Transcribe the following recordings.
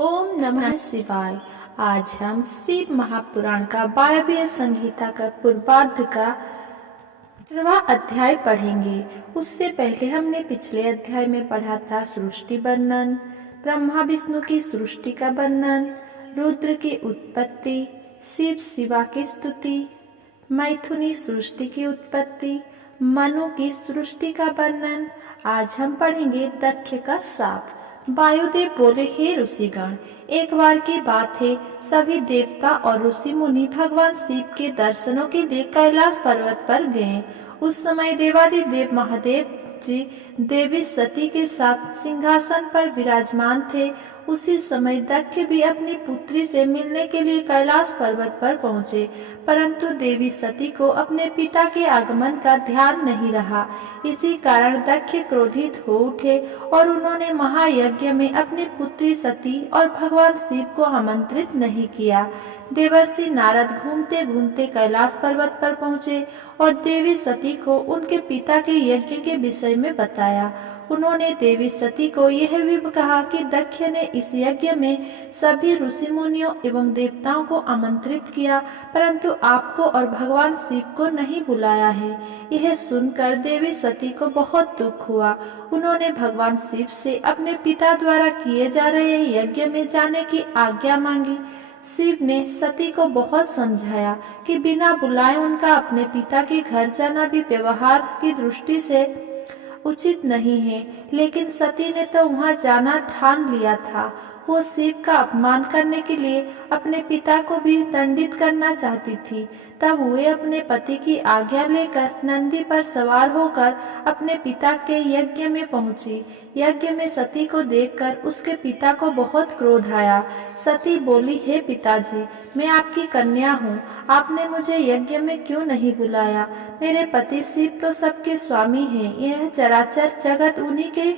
ओम नमः शिवाय। आज हम शिव महापुराण का वायव्य संहिता का पूर्वार्ध का 18वां अध्याय पढ़ेंगे। उससे पहले हमने पिछले अध्याय में पढ़ा था सृष्टि वर्णन, ब्रह्मा विष्णु की सृष्टि का वर्णन, रुद्र की उत्पत्ति, शिव शिवा की स्तुति, मैथुनी सृष्टि की उत्पत्ति, मनु की सृष्टि का वर्णन। आज हम पढ़ेंगे दक्ष का शाप। वायुदेव बोले, हे ऋषिगण, एक बार की बात है, सभी देवता और ऋषि मुनि भगवान शिव के दर्शनों के लिए कैलाश पर्वत पर गए। उस समय देवादिदेव महादेव जी देवी सती के साथ सिंहासन पर विराजमान थे। उसी समय दक्ष भी अपनी पुत्री से मिलने के लिए कैलाश पर्वत पर पहुंचे, परंतु देवी सती को अपने पिता के आगमन का ध्यान नहीं रहा। इसी कारण दक्ष क्रोधित हो उठे और उन्होंने महायज्ञ में अपनी पुत्री सती और भगवान शिव को आमंत्रित नहीं किया। देवर्षि नारद घूमते घूमते कैलाश पर्वत पर पहुंचे और देवी सती को उनके पिता के यज्ञ के विषय में बताया। उन्होंने देवी सती को यह भी कहा कि दक्ष ने इस यज्ञ में सभी ऋषि मुनियों एवं देवताओं को आमंत्रित किया, परंतु आपको और भगवान शिव को नहीं बुलाया है। यह सुनकर देवी सती को बहुत दुख हुआ। उन्होंने भगवान शिव से अपने पिता द्वारा किए जा रहे यज्ञ में जाने की आज्ञा मांगी। शिव ने सती को बहुत समझाया कि बिना बुलाए उनका अपने पिता के घर जाना भी व्यवहार की दृष्टि से उचित नहीं है, लेकिन सती ने तो वहां जाना ठान लिया था। वो शिव का अपमान करने के लिए अपने पिता को भी दंडित करना चाहती थी। तब वे अपने पति की आज्ञा लेकर नंदी पर सवार होकर अपने पिता के यज्ञ में पहुंची। यज्ञ में सती को देखकर उसके पिता को बहुत क्रोध आया। सती बोली, हे पिताजी, मैं आपकी कन्या हूँ, आपने मुझे यज्ञ में क्यों नहीं बुलाया? मेरे पति शिव तो सबके स्वामी हैं, यह चराचर जगत उन्हीं के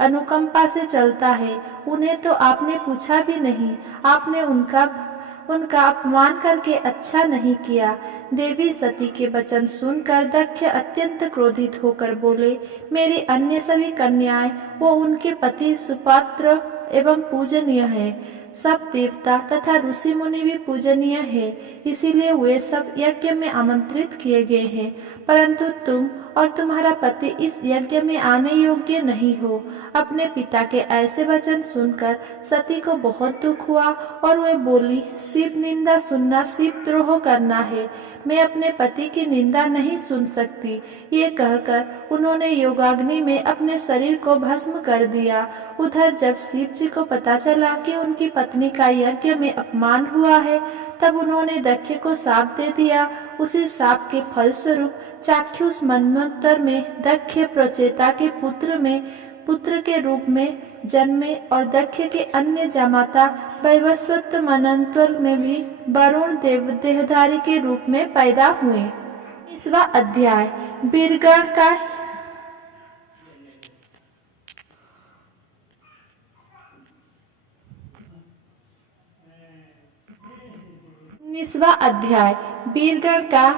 अनुकंपा से चलता है। उन्हें तो आपने पूछा भी नहीं। आपने उनका अपमान करके अच्छा नहीं किया। देवी सती के वचन सुनकर दक्ष अत्यंत क्रोधित होकर बोले, मेरी अन्य सभी कन्याएं वो उनके पति सुपात्र एवं पूजनीय है। सब देवता तथा ऋषि मुनि भी पूजनीय है, इसीलिए वे सब यज्ञ में आमंत्रित किए गए हैं, परंतु तुम और तुम्हारा पति इस यज्ञ में आने योग्य नहीं हो। अपने पिता के ऐसे वचन सुनकर सती को बहुत दुख हुआ और वे बोली, शिव निंदा सुनना शिव द्रोह करना है, मैं अपने पति की निंदा नहीं सुन सकती। ये कहकर उन्होंने योगाग्नि में अपने शरीर को भस्म कर दिया। उधर जब शिव जी को पता चला कि उनकी पत्नी का यज्ञ में अपमान हुआ है, तब उन्होंने दक्ष को शाप दे दिया। उसी शाप के फलस्वरूप चाक्षुष मन्वंतर में दक्ष प्रचेता के पुत्र के रूप में जन्मे और दक्ष के अन्य जामाता वैवस्वत मनंतर में भी वरुण देव देहधारी के रूप में पैदा हुए। 20वां अध्याय वीरगण का 19वां अध्याय वीरगण का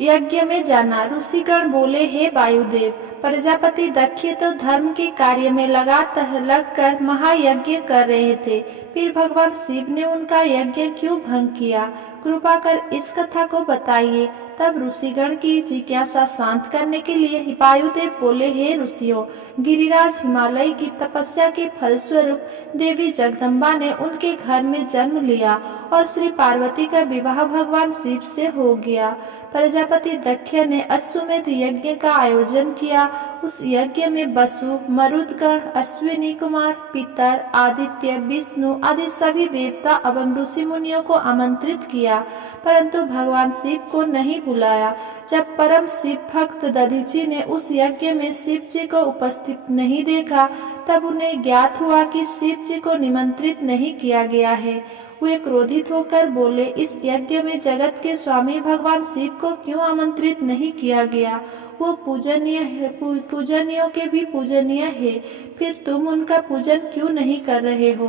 यज्ञ में जाना। ऋषिगण बोले, हे वायुदेव, प्रजापति दक्ष तो धर्म के कार्य में लगकर महायज्ञ कर रहे थे, फिर भगवान शिव ने उनका यज्ञ क्यों भंग किया? कृपा कर इस कथा को बताइए। तब ऋषिगण की जिज्ञासा शांत करने के लिए वायुदेव बोले, हे ऋषियों, गिरिराज हिमालय की तपस्या के फलस्वरूप देवी जगदम्बा ने उनके घर में जन्म लिया और श्री पार्वती का विवाह भगवान शिव से हो गया। प्रजापति दक्ष ने अश्वमेध यज्ञ का आयोजन किया। उस यज्ञ में वसु, मरुदगण, अश्विनी कुमार, पितर, आदित्य, विष्णु आदि सभी देवता एवं ऋषि मुनियों को आमंत्रित किया, परंतु भगवान शिव को नहीं बुलाया। जब परम शिव भक्त दधीचि ने उस यज्ञ में शिव जी को उपस्थित नहीं देखा, तब उन्हें ज्ञात हुआ कि शिव जी को निमंत्रित नहीं किया गया है। वे क्रोधित होकर बोले, इस यज्ञ में जगत के स्वामी भगवान शिव को क्यों आमंत्रित नहीं किया गया? वो पूजनीय है, पूजनीयों के भी पूजनीय है, फिर तुम उनका पूजन क्यों नहीं कर रहे हो?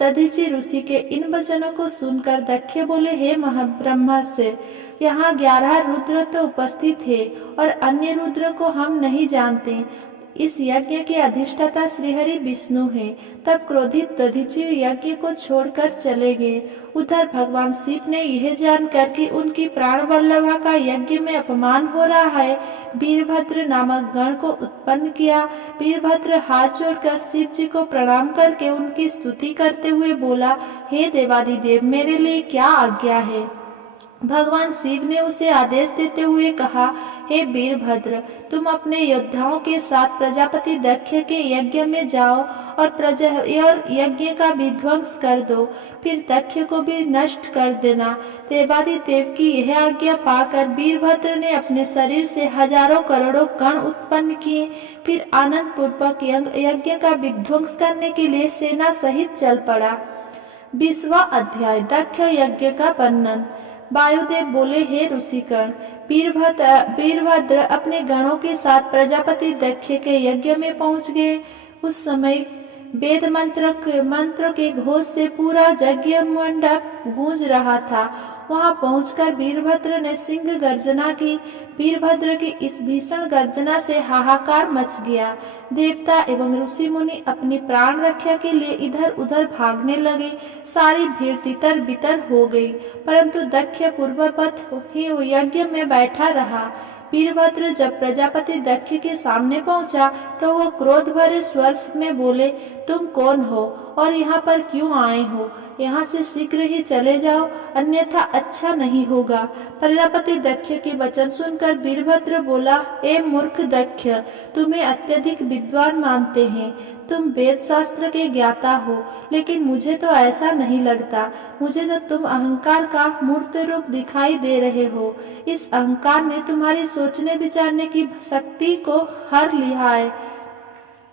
दधीचि ऋषि के इन वचनों को सुनकर दक्ष बोले, हे महाब्रह्मा से, यहाँ 11 रुद्र तो उपस्थित है और अन्य रुद्र को हम नहीं जानते। इस यज्ञ के अधिष्ठाता श्रीहरि विष्णु हैं। तब क्रोधित दधीचि यज्ञ को छोड़कर चले गए। उधर भगवान शिव ने यह जानकर कि उनकी प्राण वल्लभा का यज्ञ में अपमान हो रहा है, वीरभद्र नामक गण को उत्पन्न किया। वीरभद्र हाथ जोड़कर शिव जी को प्रणाम करके उनकी स्तुति करते हुए बोला, हे देवादिदेव, मेरे लिए क्या आज्ञा है। भगवान शिव ने उसे आदेश देते हुए कहा, हे वीरभद्र, तुम अपने योद्धाओं के साथ प्रजापति दक्ष के यज्ञ में जाओ और यज्ञ का विध्वंस कर दो, फिर दक्ष को भी नष्ट कर देना। देवादिदेव की यह आज्ञा पाकर वीरभद्र ने अपने शरीर से हजारों करोड़ों गण उत्पन्न किए। फिर आनंद पूर्वक यज्ञ का विध्वंस करने के लिए सेना सहित चल पड़ा। 20वां अध्याय, दक्ष यज्ञ का वर्णन। वायुदेव बोले, हे ऋषिगण, वीरभद्र अपने गणों के साथ प्रजापति दक्ष के यज्ञ में पहुंच गए। उस समय वेद मंत्र के घोष से पूरा यज्ञ मंडप गूंज रहा था। वहां पहुंचकर वीरभद्र ने सिंह गर्जना की। वीरभद्र की इस भीषण गर्जना से हाहाकार मच गया। देवता एवं ऋषि मुनि अपनी प्राण रक्षा के लिए इधर उधर भागने लगे। सारी भीड़ तितर बितर हो गई, परंतु दक्ष पूर्ववत ही यज्ञ में बैठा रहा। वीरभद्र जब प्रजापति दक्ष के सामने पहुंचा तो वो क्रोध भरे स्वर में बोले, तुम कौन हो और यहाँ पर क्यों आए हो? यहाँ से शीघ्र ही चले जाओ, अन्यथा अच्छा नहीं होगा। प्रजापति दक्ष के वचन सुनकर वीरभद्र बोला, ए मूर्ख दक्ष, तुम्हें अत्यधिक विद्वान मानते हैं, तुम वेद शास्त्र के ज्ञाता हो, लेकिन मुझे तो ऐसा नहीं लगता। मुझे तो तुम अहंकार का मूर्त रूप दिखाई दे रहे हो। इस अहंकार ने तुम्हारी सोचने विचारने की शक्ति को हर लिया है।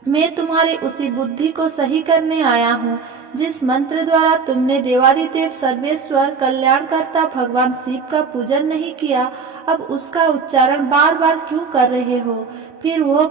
मैं तुम्हारी उसी बुद्धि को सही करने आया हूँ जिस मंत्र द्वारा तुमने देवादिदेव सर्वेश्वर कल्याणकर्ता भगवान शिव का पूजन नहीं किया, अब उसका उच्चारण बार बार क्यों कर रहे हो? फिर वो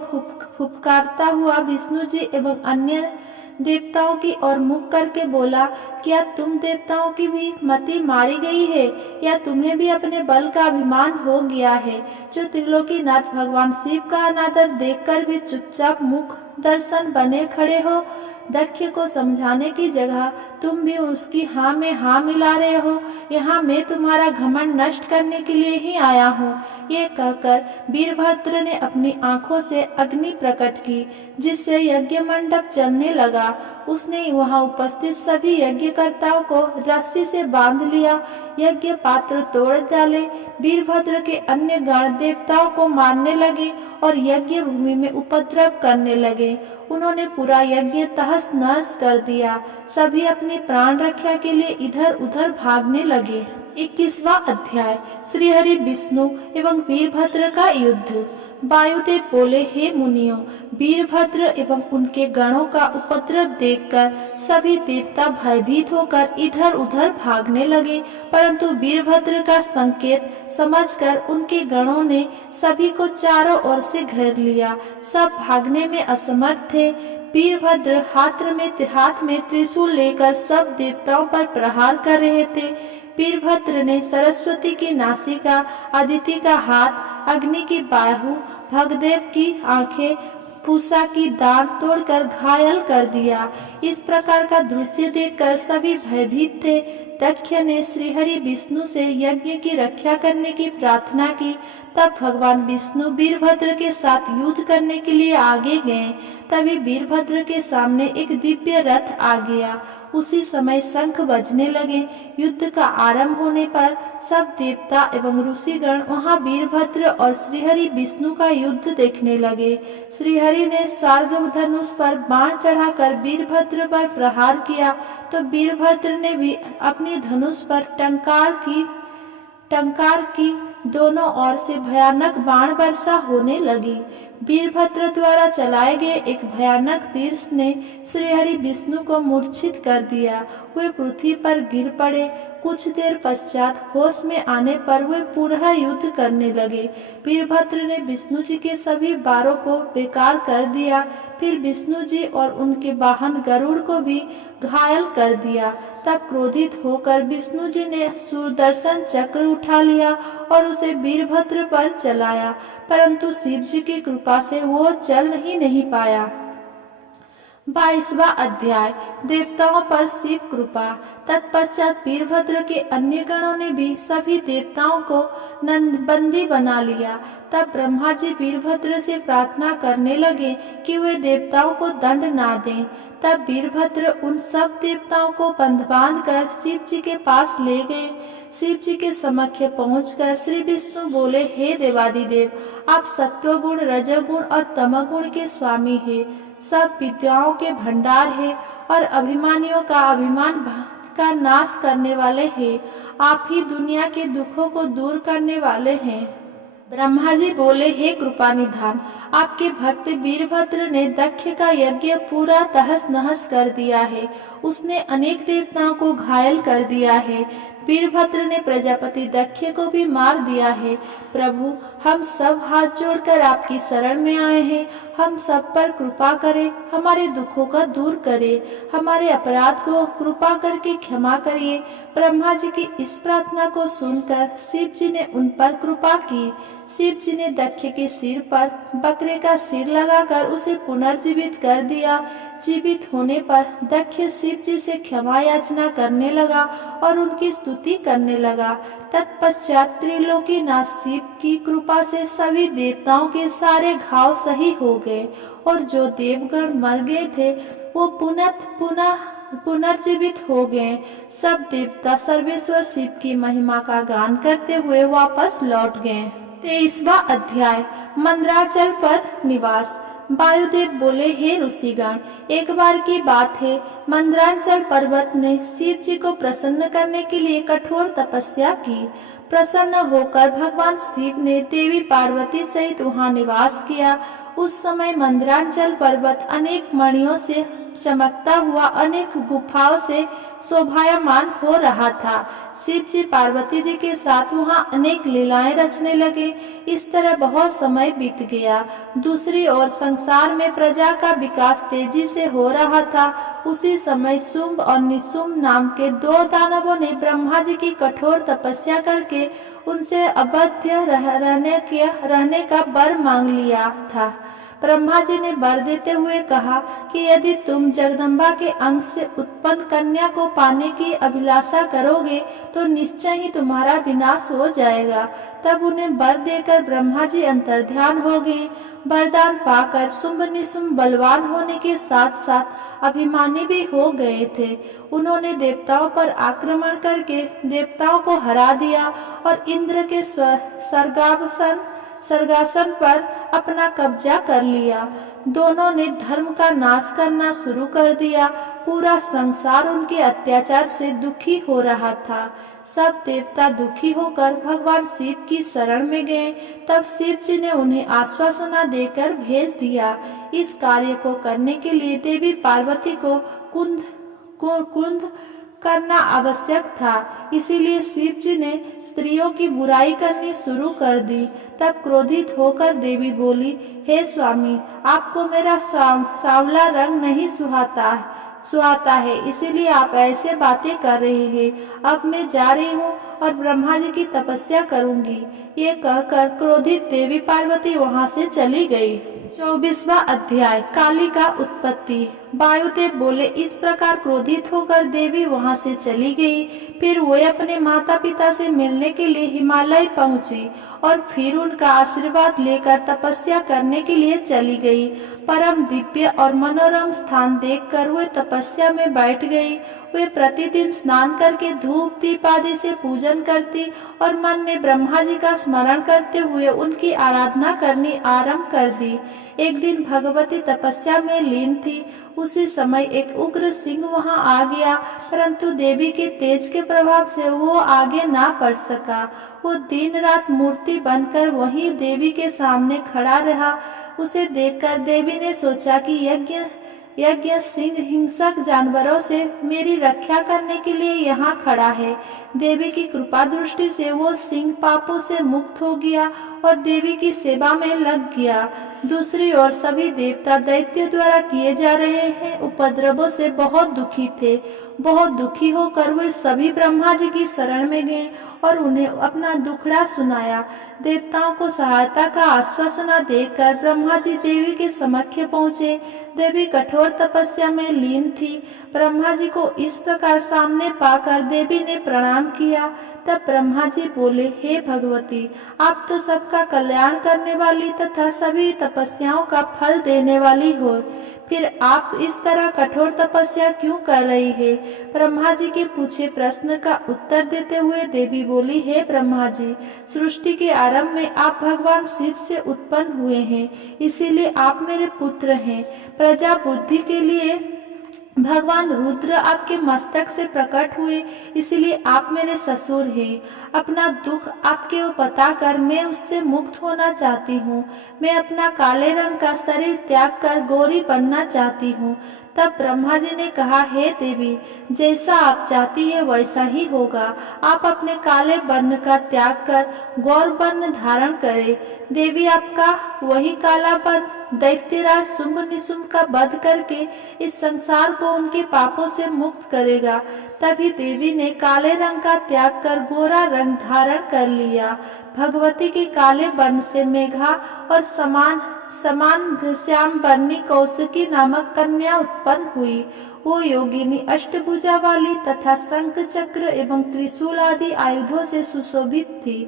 फुफकारता हुआ विष्णु जी एवं अन्य देवताओं की ओर मुख करके बोला, क्या तुम देवताओं की भी मति मारी गई है या तुम्हें भी अपने बल का अभिमान हो गया है, जो त्रिलोकीनाथ भगवान शिव का अनादर देखकर भी चुपचाप मुख दर्शन बने खड़े हो? दक्ष को समझाने की जगह तुम भी उसकी हाँ में हाँ मिला रहे हो। यहाँ मैं तुम्हारा घमंड नष्ट करने के लिए ही आया हूँ। ये कहकर वीरभद्र ने अपनी आंखों से अग्नि प्रकट की, जिससे यज्ञ मंडप जलने लगा। उसने वहां उपस्थित सभी यज्ञकर्ताओं को रस्सी से बांध लिया, यज्ञ पात्र तोड़ डाले। वीरभद्र के अन्य गण देवताओं को मारने लगे और यज्ञ भूमि में उपद्रव करने लगे। उन्होंने पूरा यज्ञ तहस नहस कर दिया। सभी अपनी प्राण रक्षा के लिए इधर उधर भागने लगे। 21वां अध्याय, श्रीहरि विष्णु एवं वीरभद्र का युद्ध। वायुदेव बोले, हे मुनियों, वीरभद्र एवं उनके गणों का उपद्रव देखकर सभी देवता भयभीत होकर इधर उधर भागने लगे, परंतु वीरभद्र का संकेत समझकर उनके गणों ने सभी को चारों ओर से घेर लिया। सब भागने में असमर्थ थे। वीरभद्र हाथ में त्रिशूल लेकर सब देवताओं पर प्रहार कर रहे थे। वीरभद्र ने सरस्वती की नासिका, अदिति का हाथ, अग्नि की बाहु, भगदेव की आंखें, पूषा की दांत तोड़कर घायल कर दिया। इस प्रकार का दृश्य देखकर सभी भयभीत थे। दक्ष ने श्रीहरि विष्णु से यज्ञ की रक्षा करने की प्रार्थना की। तब भगवान विष्णु वीरभद्र के साथ युद्ध करने के लिए आगे गए। तभी वीरभद्र के सामने एक दिव्य रथ आ गया। उसी समय शंख बजने लगे। युद्ध का आरंभ होने पर सब देवता एवं ऋषिगण वहां वीरभद्र और श्रीहरि विष्णु का युद्ध देखने लगे। श्रीहरि ने स्वर्ग धनुष पर बाण चढ़ाकर वीरभद्र पर प्रहार किया तो वीरभद्र ने भी अपनी धनुष पर टंकार की दोनों ओर से भयानक बाण वर्षा होने लगी। वीरभद्र द्वारा चलाए गए एक भयानक तीर ने श्रीहरि विष्णु को मूर्छित कर दिया। वे पृथ्वी पर गिर पड़े। कुछ देर पश्चात होश में आने पर वे पुनः युद्ध करने लगे। वीरभद्र ने विष्णु जी के सभी बारों को बेकार कर दिया। फिर विष्णु जी और उनके वाहन गरुड़ को भी घायल कर दिया। तब क्रोधित होकर विष्णु जी ने सुदर्शन चक्र उठा लिया और उसे वीरभद्र पर चलाया, परंतु शिव जी की कृपा कृपा से वो चल ही नहीं पाया। 22वां अध्याय देवताओं पर शिव कृपा। तत्पश्चात वीरभद्र के अन्य गणों ने भी सभी देवताओं को बंदी बना लिया। तब ब्रह्मा जी वीरभद्र से प्रार्थना करने लगे कि वे देवताओं को दंड ना दें। तब वीरभद्र उन सब देवताओं को बांध कर शिव जी के पास ले गए। शिव जी के समक्ष पहुंचकर श्री विष्णु बोले, हे देवादिदेव, आप सत्वगुण, रजोगुण और तमोगुण के स्वामी हैं, सब विद्याओं के भंडार है और अभिमानियों का अभिमान का नाश करने वाले हैं। आप ही दुनिया के दुखों को दूर करने वाले हैं। ब्रह्मा जी बोले, हे कृपा निधान, आपके भक्त वीरभद्र ने दक्ष का यज्ञ पूरा तहस नहस कर दिया है। उसने अनेक देवताओं को घायल कर दिया है। वीरभद्र ने प्रजापति दक्ष को भी मार दिया है। प्रभु, हम सब हाथ जोड़कर आपकी शरण में आए हैं। हम सब पर कृपा करें, हमारे दुखों का दूर करें, हमारे अपराध को कृपा करके क्षमा करिए। ब्रह्मा जी की इस प्रार्थना को सुनकर शिव जी ने उन पर कृपा की। शिव जी ने दक्ष के सिर पर बकरे का सिर लगाकर उसे पुनर्जीवित कर दिया। जीवित होने पर दक्ष शिव जी से क्षमा याचना करने लगा और उनकी स्तुति करने लगा। तत्पश्चात त्रिलोकीनाथ शिव की कृपा से सभी देवताओं के सारे घाव सही हो गए और जो देवगण मर गए थे वो पुनः पुनर्जीवित हो गए। सब देवता सर्वेश्वर शिव की महिमा का गान करते हुए वापस लौट गए। 23वां अध्याय मंदराचल पर निवास। वायुदेव बोले, हे ऋषिगण, एक बार की बात है, मंदराचल पर्वत ने शिव जी को प्रसन्न करने के लिए कठोर तपस्या की। प्रसन्न होकर भगवान शिव ने देवी पार्वती सहित वहां निवास किया। उस समय मंदराचल पर्वत अनेक मणियों से चमकता हुआ अनेक गुफाओं से शोभायमान हो रहा था। शिव जी पार्वती जी के साथ वहां अनेक लीलाएं रचने लगे। इस तरह बहुत समय बीत गया। दूसरी ओर संसार में प्रजा का विकास तेजी से हो रहा था। उसी समय शुंभ और निशुंभ नाम के दो दानवों ने ब्रह्मा जी की कठोर तपस्या करके उनसे अवध्य रहने का वर मांग लिया था। ब्रह्मा जी ने वर देते हुए कहा कि यदि तुम जगदम्बा के अंश से उत्पन्न कन्या को पाने की अभिलाषा करोगे तो निश्चय ही तुम्हारा विनाश हो जाएगा। तब उन्हें वर देकर ब्रह्मा जी अंतर्ध्यान हो गए। वरदान पाकर शुंभ निशुंभ बलवान होने के साथ साथ अभिमानी भी हो गए थे। उन्होंने देवताओं पर आक्रमण करके देवताओं को हरा दिया और इंद्र के स्वर्गासन पर अपना कब्जा कर लिया। दोनों ने धर्म का नाश करना शुरू कर दिया। पूरा संसार उनके अत्याचार से दुखी हो रहा था। सब देवता दुखी होकर भगवान शिव की शरण में गए। तब शिव जी ने उन्हें आश्वासना देकर भेज दिया। इस कार्य को करने के लिए देवी पार्वती को कुंद करना आवश्यक था। इसीलिए शिव जी ने स्त्रियों की बुराई करनी शुरू कर दी। तब क्रोधित होकर देवी बोली, हे स्वामी, आपको मेरा सांवला रंग नहीं सुहाता है, इसीलिए आप ऐसे बातें कर रहे हैं। अब मैं जा रही हूँ और ब्रह्मा जी की तपस्या करूंगी। ये कहकर क्रोधित देवी पार्वती वहाँ से चली गई। 24वां अध्याय काली का उत्पत्ति। वायुदेव बोले, इस प्रकार क्रोधित होकर देवी वहां से चली गई। फिर वे अपने माता पिता से मिलने के लिए हिमालय पहुंची और फिर उनका आशीर्वाद लेकर तपस्या करने के लिए चली गई। परम दिव्य और मनोरम स्थान देखकर वे तपस्या में बैठ गई। वे प्रतिदिन स्नान करके धूप दीप आदि से पूजन करती और मन में ब्रह्मा जी का स्मरण करते हुए उनकी आराधना करनी आरंभ कर दी। एक दिन भगवती तपस्या में लीन थी। उसी समय एक उग्र सिंह वहां आ गया, परंतु देवी के तेज के प्रभाव से वो आगे ना बढ़ सका। वो दिन रात मूर्ति बनकर वहीं देवी के सामने खड़ा रहा। उसे देखकर देवी ने सोचा कि यज्ञ सिंह हिंसक जानवरों से मेरी रक्षा करने के लिए यहाँ खड़ा है। देवी की कृपा दृष्टि से वो सिंह पापों से मुक्त हो गया और देवी की सेवा में लग गया। दूसरी ओर सभी देवता दैत्य द्वारा किए जा रहे हैं उपद्रवों से बहुत दुखी थे। बहुत दुखी होकर वे सभी ब्रह्मा जी की शरण में गए और उन्हें अपना दुखड़ा सुनाया। देवताओं को सहायता का आश्वासन देकर ब्रह्मा जी देवी के समक्ष पहुँचे। देवी कठोर तपस्या में लीन थी। ब्रह्मा जी को इस प्रकार सामने पाकर देवी ने प्रणाम किया। तब ब्रह्मा जी बोले, हे भगवती, आप तो सबका कल्याण करने वाली तथा सभी तपस्याओं का फल देने वाली हो, फिर आप इस तरह कठोर तपस्या क्यों कर रही है? ब्रह्मा जी के पूछे प्रश्न का उत्तर देते हुए देवी बोली, हे ब्रह्मा जी, सृष्टि के आरंभ में आप भगवान शिव से उत्पन्न हुए हैं, इसीलिए आप मेरे पुत्र हैं। प्रजा बुद्धि के लिए भगवान रुद्र आपके मस्तक से प्रकट हुए, इसलिए आप मेरे ससुर हैं। अपना दुख आपके को बताकर मैं उससे मुक्त होना चाहती हूँ। मैं अपना काले रंग का शरीर त्याग कर गौरी बनना चाहती हूँ। तब ब्रह्मा जी ने कहा, हे देवी, जैसा आप चाहती है वैसा ही होगा। आप अपने काले वर्ण का त्याग कर गौर वर्ण धारण करें। देवी आपका वही काला वर्ण दैत्यराज शुंभ निशुंभ का वध करके इस संसार को उनके पापों से मुक्त करेगा। तभी देवी ने काले रंग का त्याग कर गोरा रंग धारण कर लिया। भगवती के काले वर्ण से मेघा और समान श्याम वर्णी कौशिकी नामक कन्या उत्पन्न हुई। वो योगिनी अष्टभुजा वाली तथा शंख चक्र एवं त्रिशूल आदि आयुधों से सुशोभित थी।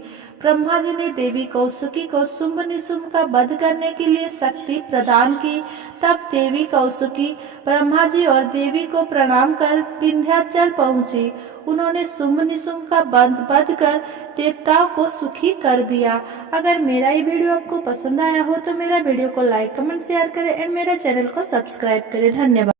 ब्रह्मा जी ने देवी कौशिकी को शुंभ निशुंभ का वध करने के लिए शक्ति प्रदान की। तब देवी कौशिकी ब्रह्मा जी और देवी को प्रणाम कर विंध्याचल पहुंची। उन्होंने शुंभ निशुंभ का वध कर देवताओं को सुखी कर दिया। अगर मेरा ये वीडियो आपको पसंद आया हो तो मेरा वीडियो को लाइक कमेंट शेयर करें एंड मेरे चैनल को सब्सक्राइब करें। धन्यवाद।